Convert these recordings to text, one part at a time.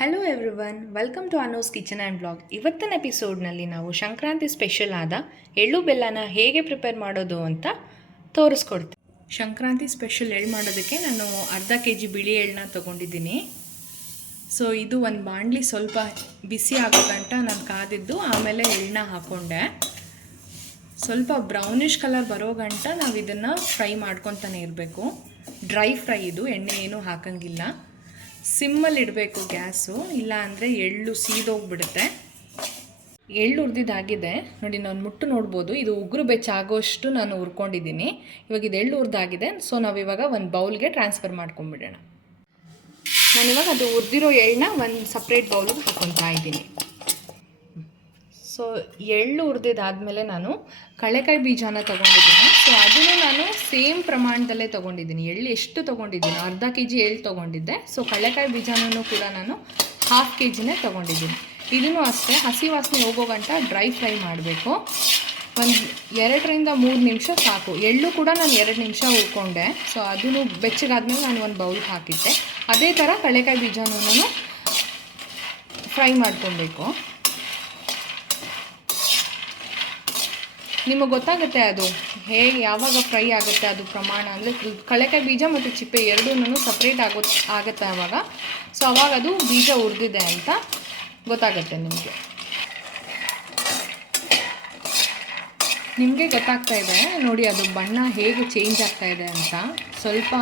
Hello everyone welcome to ಅನೋಸ್ kitchen and blog ಇವತ್ತಿನ ಎಪಿಸೋಡ್ನಲ್ಲಿ ನಾವು ಸಂಕ್ರಾಂತಿ ಸ್ಪೆಷಲ್ ಆದ ಎಳ್ಳು ಬೆಲ್ಲನ ಹೇಗೆ ಪ್ರಿಪೇರ್ ಮಾಡೋದು ಅಂತ ತೋರಿಸ್ಕೊಡ್ತೀನಿ ಸಂಕ್ರಾಂತಿ ಸ್ಪೆಷಲ್ ಎಳ್ಳು ಮಾಡೋದಕ್ಕೆ ನಾನು ಅರ್ಧ ಕೆ ಜಿ ಬಿಳಿ ಎಳ್ಳನ್ನ ತೊಗೊಂಡಿದ್ದೀನಿ. ಸೊ ಇದು ಒಂದು ಬಾಂಡ್ಲಿ ಸ್ವಲ್ಪ ಬಿಸಿ ಆಗೋ ಗಂಟ ನಾನು ಕಾದಿದ್ದು ಆಮೇಲೆ ಎಳ್ಳನ್ನ ಹಾಕ್ಕೊಂಡೆ ಸ್ವಲ್ಪ ಬ್ರೌನಿಷ್ ಕಲರ್ ಬರೋ ಗಂಟ ನಾವು ಇದನ್ನು ಫ್ರೈ ಮಾಡ್ಕೊತಾನೆ ಇರಬೇಕು. ಡ್ರೈ ಫ್ರೈ ಇದು, ಎಣ್ಣೆ ಏನೂ ಹಾಕಂಗಿಲ್ಲ. ಸಿಮ್ಮಲ್ಲಿ ಇಡಬೇಕು ಗ್ಯಾಸು, ಇಲ್ಲ ಅಂದರೆ ಎಳ್ಳು ಸೀದೋಗ್ಬಿಡುತ್ತೆ. ಎಳ್ಳು ಹುರಿದಿದ್ದಾಗಿದೆ ನೋಡಿ, ನಾನು ಮುಟ್ಟು ನೋಡ್ಬೋದು. ಇದು ಉಗುರು ಬೆಚ್ಚಾಗೋಷ್ಟು ನಾನು ಹುರ್ಕೊಂಡಿದ್ದೀನಿ ಇವಾಗ ಇದು ಎಳ್ಳು ಹುರಿದಾಗಿದೆ ಸೊ ನಾವಿವಾಗ ಒಂದು ಬೌಲ್ಗೆ ಟ್ರಾನ್ಸ್ಫರ್ ಮಾಡ್ಕೊಂಬಿಡೋಣ ನಾನಿವಾಗ ಅದು ಉರ್ದಿರೋ ಎಳ್ಳನ್ನ ಒಂದು ಸಪ್ರೇಟ್ ಬೌಲಿಗೆ ಹಾಕ್ಕೊತಾ ಇದ್ದೀನಿ. ಸೊ ಎಳ್ಳು ಹುರಿದಿದ್ದಾದಮೇಲೆ ನಾನು ಕಳೆಕಾಯಿ ಬೀಜನ ತೊಗೊಂಡಿದ್ದೀನಿ. ಸೊ ಅದನ್ನು ನಾನು ಸೇಮ್ ಪ್ರಮಾಣದಲ್ಲೇ ತೊಗೊಂಡಿದ್ದೀನಿ. ಎಳ್ಳು ಎಷ್ಟು ತೊಗೊಂಡಿದ್ದೀನಿ? ಅರ್ಧ ಕೆ ಜಿ ಎಳ್ಳು ತೊಗೊಂಡಿದ್ದೆ. ಸೊ ಕಡಲೆಕಾಯಿ ಬೀಜನೂ ಕೂಡ ನಾನು ಹಾಫ್ ಕೆ ಜಿನೇ ತೊಗೊಂಡಿದ್ದೀನಿ. ಇದನ್ನು ಅಷ್ಟೇ, ಹಸಿ ವಾಸನೆ ಹೋಗೋ ಗಂಟ ಡ್ರೈ ಫ್ರೈ ಮಾಡಬೇಕು. ಒಂದು ಎರಡರಿಂದ ಮೂರು ನಿಮಿಷ ಸಾಕು. ಎಳ್ಳು ಕೂಡ ನಾನು ಎರಡು ನಿಮಿಷ ಹುರ್ಕೊಂಡೆ. ಸೊ ಅದನ್ನು ಬೆಚ್ಚಗಾದ್ಮೇಲೆ ನಾನು ಒಂದು ಬೌಲ್ಗೆ ಹಾಕಿದ್ದೆ. ಅದೇ ಥರ ಕಡಲೆಕಾಯಿ ಬೀಜನೂ ಫ್ರೈ ಮಾಡ್ಕೊಬೇಕು. ನಿಮಗೆ ಗೊತ್ತಾಗುತ್ತೆ ಅದು ಹೇಗೆ ಯಾವಾಗ ಫ್ರೈ ಆಗುತ್ತೆ ಅದು ಪ್ರಮಾಣ ಅಂದರೆ ಕಳೆಕಾಯಿ ಬೀಜ ಮತ್ತು ಚಿಪ್ಪೆ ಎರಡೂ ಸಪ್ರೇಟ್ ಆಗೋ ಆಗುತ್ತೆ ಆವಾಗ ಸೊ ಅವಾಗ ಅದು ಬೀಜ ಉರಿದಿದೆ ಅಂತ ಗೊತ್ತಾಗುತ್ತೆ ನಿಮಗೆ. ನಿಮಗೆ ಗೊತ್ತಾಗ್ತಾ ಇದೆ, ನೋಡಿ ಅದು ಬಣ್ಣ ಹೇಗೆ ಚೇಂಜ್ ಆಗ್ತಾ ಇದೆ ಅಂತ. ಸ್ವಲ್ಪ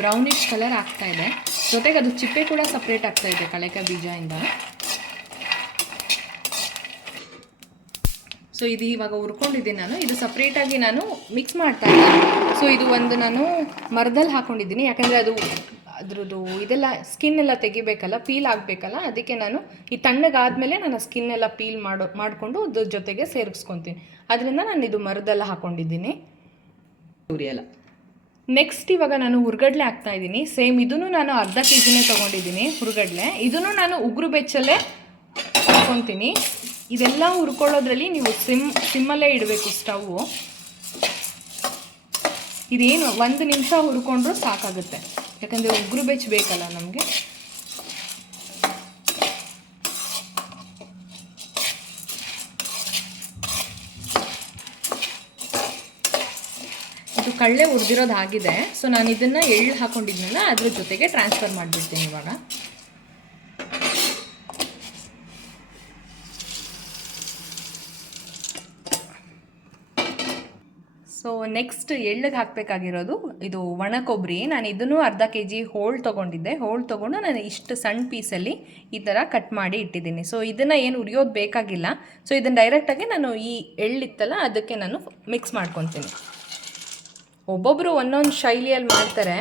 ಬ್ರೌನಿಶ್ ಕಲರ್ ಆಗ್ತಾ ಇದೆ. ಜೊತೆಗೆ ಅದು ಚಿಪ್ಪೆ ಕೂಡ ಸಪ್ರೇಟ್ ಆಗ್ತಾ ಇದೆ ಕಳೆಕಾಯಿ ಬೀಜದಿಂದ. ಸೊ ಇದು ಇವಾಗ ಹುರ್ಕೊಂಡಿದ್ದೀನಿ ನಾನು. ಇದು ಸಪ್ರೇಟಾಗಿ ನಾನು ಮಿಕ್ಸ್ ಮಾಡ್ತಾ ಇಲ್ಲ ಸೊ ಇದು ಒಂದು ನಾನು ಮರದಲ್ಲಿ ಹಾಕ್ಕೊಂಡಿದ್ದೀನಿ ಯಾಕಂದರೆ ಅದು ಅದ್ರದ್ದು ಇದೆಲ್ಲ ಸ್ಕಿನ್ ಎಲ್ಲ ತೆಗಿಬೇಕಲ್ಲ ಪೀಲ್ ಆಗಬೇಕಲ್ಲ ಅದಕ್ಕೆ ನಾನು ಈ ತಣ್ಣಗಾದ್ಮೇಲೆ ನಾನು ಸ್ಕಿನ್ ಎಲ್ಲ ಪೀಲ್ ಮಾಡೋ ಮಾಡಿಕೊಂಡು ಅದ್ರ ಜೊತೆಗೆ ಸೇರಿಸ್ಕೊತೀನಿ. ಅದರಿಂದ ನಾನು ಇದು ಮರದೆಲ್ಲ ಹಾಕ್ಕೊಂಡಿದ್ದೀನಿ ಉರಿಯಲ್ಲ ನೆಕ್ಸ್ಟ್ ಇವಾಗ ನಾನು ಹುರ್ಗಡ್ಲೆ ಹಾಕ್ತಾ ಇದ್ದೀನಿ. ಸೇಮ್ ಇದನ್ನು ನಾನು ಅರ್ಧ ಕೆ ಜಿನೇ ತೊಗೊಂಡಿದ್ದೀನಿ ಹುರ್ಗಡ್ಲೆ. ಇದನ್ನು ನಾನು ಉಗುರು ಬೆಚ್ಚಲ್ಲೇ ಹಾಕ್ಕೊತೀನಿ. ಇದೆಲ್ಲ ಹುರ್ಕೊಳ್ಳೋದ್ರಲ್ಲಿ ನೀವು ಸಿಮ್, ಸಿಮ್ಮಲ್ಲೇ ಇಡಬೇಕು ಸ್ಟವ್. ಇದೇನು ಒಂದು ನಿಮಿಷ ಹುರ್ಕೊಂಡ್ರೂ ಸಾಕಾಗುತ್ತೆ. ಯಾಕಂದರೆ ಉಗುರು ಬೆಚ್ಚ ಬೇಕಲ್ಲ ನಮಗೆ. ಇದು ಕಳ್ಳೆ ಹುರಿದಿರೋದು ಆಗಿದೆ. ಸೊ ನಾನು ಇದನ್ನು ಎಳ್ಳು ಹಾಕೊಂಡಿದ್ನಲ್ಲ, ಅದ್ರ ಜೊತೆಗೆ ಟ್ರಾನ್ಸ್ಫರ್ ಮಾಡಿಬಿಡ್ತೀನಿ ಇವಾಗ. ಸೊ ನೆಕ್ಸ್ಟ್ ಎಳ್ಳಗೆ ಹಾಕಬೇಕಾಗಿರೋದು ಇದು ಒಣ ಕೊಬ್ಬರಿ ನಾನು ಇದನ್ನು ಅರ್ಧ ಕೆ ಜಿ ಹೋಳು ತೊಗೊಂಡಿದ್ದೆ. ಹೋಳು ತೊಗೊಂಡು ನಾನು ಇಷ್ಟು ಸಣ್ಣ ಪೀಸಲ್ಲಿ ಈ ಥರ ಕಟ್ ಮಾಡಿ ಇಟ್ಟಿದ್ದೀನಿ. ಸೊ ಇದನ್ನು ಏನು ಉರಿಯೋದು ಬೇಕಾಗಿಲ್ಲ. ಸೊ ಇದನ್ನು ಡೈರೆಕ್ಟಾಗಿ ನಾನು ಈ ಎಳ್ಳಿತ್ತಲ್ಲ ಅದಕ್ಕೆ ನಾನು ಮಿಕ್ಸ್ ಮಾಡ್ಕೊತೀನಿ. ಒಬ್ಬೊಬ್ಬರು ಒಂದೊಂದು ಶೈಲಿಯಲ್ಲಿ ಮಾಡ್ತಾರೆ.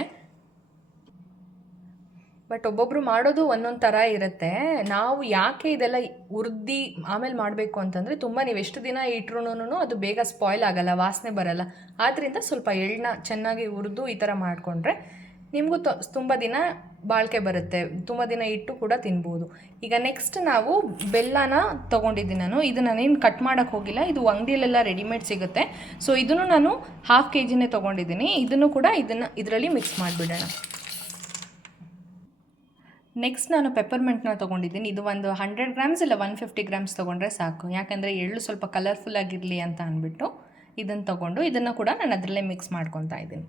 ಬಟ್ ಒಬ್ಬೊಬ್ರು ಮಾಡೋದು ಒಂದೊಂದು ಥರ ಇರುತ್ತೆ. ನಾವು ಯಾಕೆ ಇದೆಲ್ಲ ಉರ್ದಿ ಆಮೇಲೆ ಮಾಡಬೇಕು ಅಂತಂದರೆ ತುಂಬ ನೀವು ಎಷ್ಟು ದಿನ ಇಟ್ರು ಅದು ಬೇಗ ಸ್ಪಾಯ್ಲ್ ಆಗಲ್ಲ, ವಾಸನೆ ಬರಲ್ಲ. ಆದ್ದರಿಂದ ಸ್ವಲ್ಪ ಎಳ್ಳನ್ನ ಚೆನ್ನಾಗಿ ಹುರಿದು ಈ ಥರ ಮಾಡಿಕೊಂಡ್ರೆ ನಿಮಗೂ ತುಂಬ ದಿನ ಬಾಳಿಕೆ ಬರುತ್ತೆ. ತುಂಬ ದಿನ ಇಟ್ಟು ಕೂಡ ತಿನ್ಬೋದು. ಈಗ ನೆಕ್ಸ್ಟ್ ನಾವು ಬೆಲ್ಲನ ತೊಗೊಂಡಿದ್ದೀನಿ ನಾನು. ಇದು ನಾನೇನು ಕಟ್ ಮಾಡೋಕ್ಕೆ ಹೋಗಿಲ್ಲ. ಇದು ಅಂಗಡಿಯಲ್ಲೆಲ್ಲ ರೆಡಿಮೇಡ್ ಸಿಗುತ್ತೆ. ಸೊ ಇದನ್ನು ನಾನು ಹಾಫ್ ಕೆ ಜಿನೇ ತೊಗೊಂಡಿದ್ದೀನಿ. ಇದನ್ನು ಕೂಡ ಇದನ್ನು, ಇದರಲ್ಲಿ ಮಿಕ್ಸ್ ಮಾಡಿಬಿಡೋಣ. ನೆಕ್ಸ್ಟ್ ನಾನು ಪೆಪ್ಪರ್ಮೆಂಟ್ನ ತೊಗೊಂಡಿದ್ದೀನಿ. ಇದು ಒಂದು ಹಂಡ್ರೆಡ್ ಗ್ರಾಮ್ಸ್ ಇಲ್ಲ ಒನ್ ಫಿಫ್ಟಿ ಗ್ರಾಮ್ಸ್ ತೊಗೊಂಡ್ರೆ ಸಾಕು. ಯಾಕಂದರೆ ಎಳ್ಳು ಸ್ವಲ್ಪ ಕಲರ್ಫುಲ್ ಆಗಿರಲಿ ಅಂತ ಅಂದ್ಬಿಟ್ಟು ಇದನ್ನು ತೊಗೊಂಡು ಇದನ್ನು ಕೂಡ ನಾನು ಅದರಲ್ಲೇ ಮಿಕ್ಸ್ ಮಾಡ್ಕೊತಾ ಇದ್ದೀನಿ.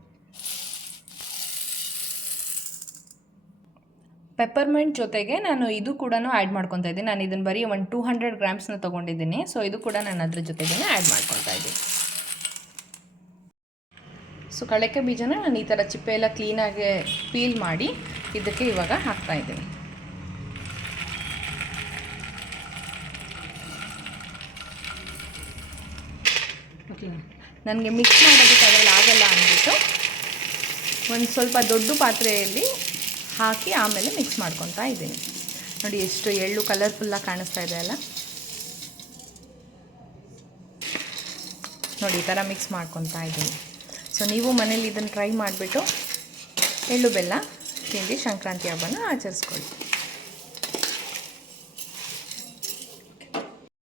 ಪೆಪ್ಪರ್ಮೆಂಟ್ ಜೊತೆಗೆ ನಾನು ಇದು ಕೂಡ ಆ್ಯಡ್ ಮಾಡ್ಕೊತಾ ಇದ್ದೀನಿ. ನಾನು ಇದನ್ನು ಬರೀ ಒಂದು ಟೂ ಹಂಡ್ರೆಡ್ ಗ್ರಾಮ್ಸ್ನ ತೊಗೊಂಡಿದ್ದೀನಿ. ಸೊ ಇದು ಕೂಡ ನಾನು ಅದ್ರ ಜೊತೆಗೇ ಆ್ಯಡ್ ಮಾಡ್ಕೊತಾ ಇದ್ದೀನಿ. ಸೊ ಕಳಕೆ ಬೀಜನ ನಾನು ಈ ಥರ ಚಿಪ್ಪೆ ಎಲ್ಲ ಕ್ಲೀನಾಗಿ ಪೀಲ್ ಮಾಡಿ ಇದಕ್ಕೆ ಇವಾಗ ಹಾಕ್ತಾ ಇದ್ದೀನಿ. ನನಗೆ ಮಿಕ್ಸ್ ಮಾಡೋದಕ್ಕೆ ಅದರಲ್ಲಿ ಆಗಲ್ಲ ಅಂದ್ಬಿಟ್ಟು ಒಂದು ಸ್ವಲ್ಪ ದೊಡ್ಡ ಪಾತ್ರೆಯಲ್ಲಿ ಹಾಕಿ ಆಮೇಲೆ ಮಿಕ್ಸ್ ಮಾಡ್ಕೊತಾ ಇದ್ದೀನಿ. ನೋಡಿ ಎಷ್ಟು ಎಳ್ಳು ಕಲರ್ಫುಲ್ಲಾಗಿ ಕಾಣಿಸ್ತಾ ಇದೆ ಅಲ್ಲ? ನೋಡಿ ಈ ಥರ ಮಿಕ್ಸ್ ಮಾಡ್ಕೊತಾ ಇದ್ದೀನಿ. ಸೊ ನೀವು ಮನೇಲಿ ಇದನ್ನು ಟ್ರೈ ಮಾಡಿಬಿಟ್ಟು ಎಳ್ಳು ಬೆಲ್ಲ ತಿಂದು ಸಂಕ್ರಾಂತಿ ಹಬ್ಬನ ಆಚರಿಸ್ಕೊಳ್ಳಿ